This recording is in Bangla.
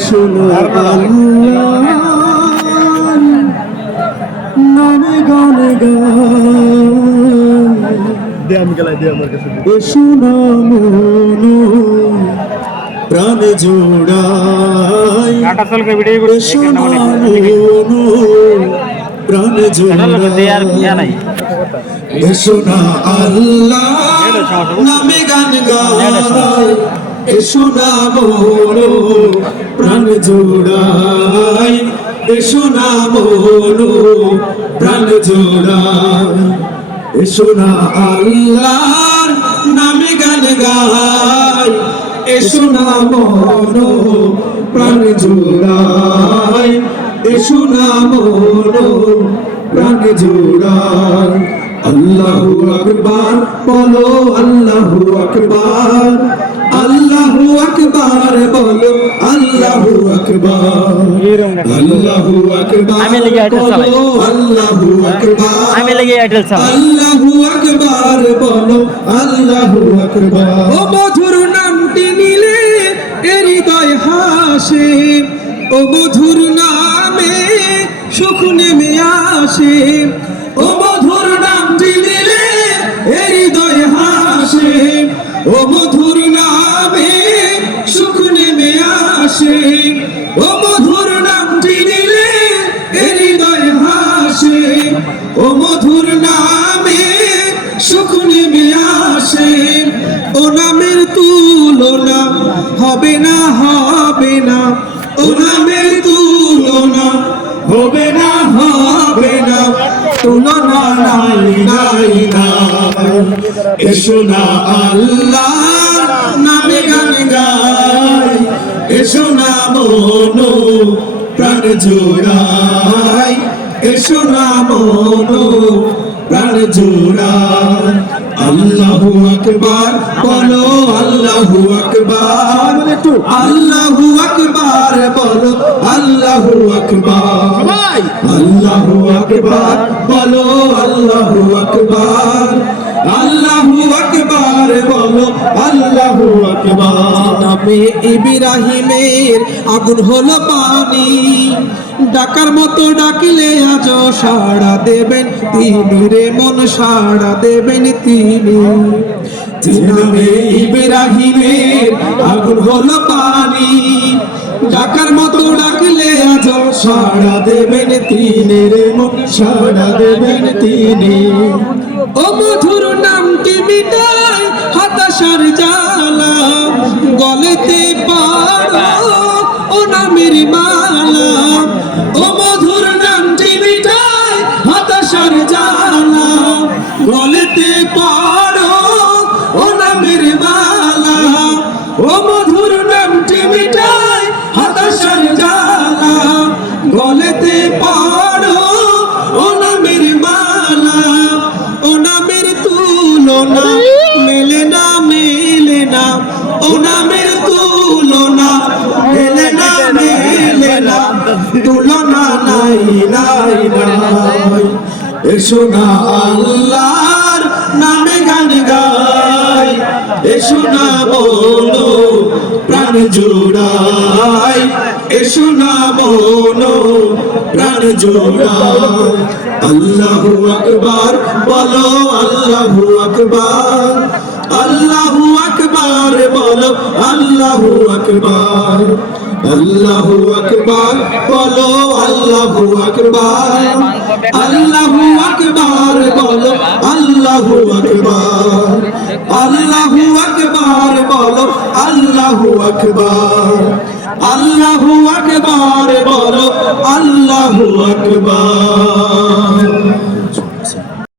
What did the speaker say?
শোনো আল্লাহ নামে গানে গাই শোনো মনো প্রাণে জোড়াই শোনো মনো প্রাণে জোড়াই শোনা আল্লাহ নামে গান গাই শোনা মনো প্রাণ জোড়াই শোনা মনো প্রাণ জোড়াই শোনা আল্লাহর নামে গান গাই শোনা মনো প্রাণ জোড়াই শোনা মনো প্রাণ জোড়াই আল্লাহু আকবার বলো আল্লাহু আকবার আল্লাহু আকবার বলো আল্লাহু আকবার আল্লাহু আকবার বলো আল্লাহু আকবার আল্লাহু আকবার বলো আল্লাহু আকবার ও মধুর নামটি নিলে হৃদয় হাসে ও মধুর নামে সুখ নেমে আসে ও মধুর নামটি নিলে হৃদয় হাসে ও মধুর নামে সুখ নেমে আসে ও মধুর নামটি নিলে হৃদয় হাসে ও মধুর নামে সুখ নেমে আসে ও নামের তুলনা হবে না হবে না ও নামের তুলনা হবে না হবে না তুলনা নাই নাই নাই শোনা আল্লাহ নামে গান গাই শোনা মনো প্রাণ জোড়াই শোনা মনো প্রাণ জোড়াই আল্লাহু আকবার বলো আল্লাহু আকবার আল্লাহু আকবার বলো আল্লাহু আকবার আল্লাহু আকবার বলো আল্লাহু আকবার আল্লাহু আকবার বলো আল্লাহু আকবার নামে ইব্রাহিমের আগুন হলো পানি ডাকার মতো ডাকলে আজ সাড়া দেবেন তিনি রে মন সাড়া দেবেন তিনি নামে ইব্রাহিমের আগুন হলো পানি ডাকার মতো ডাকলে আজ সাড়া দেবেন তিনি রে মন সাড়া দেবেন তিনি ও মধুর নামটি মিটাই হতাশার জ্বালা গলেতে পারো ও নামের মালা ও মধুর নামটি মিটাই হতাশার জ্বালা গলেতে পারো ও নামের মালা ও মধুর নামটি মিটাই হতাশার জ্বালা গলেতে পারো ও নামের মালা ও নামের তুলনা মেলে না মেলে না ও নামের তুলনা মেলে না মেলে না তুলনা নাই নাই নাই শোনা আল্লাহর নামে গান গাই শোনা বলো প্রাণ জোড়াই শোনা বলো প্রাণ জোড়াই আল্লাহু আকবার বলো আল্লাহু আকবার আল্লাহু আকবার বলো আল্লাহু আকবার আল্লাহু আকবার বলো আল্লাহু আকবার আল্লাহু আকবার বলো আল্লাহু আকবার আল্লাহু আকবার বলো আল্লাহু আকবার আল্লাহু আকবার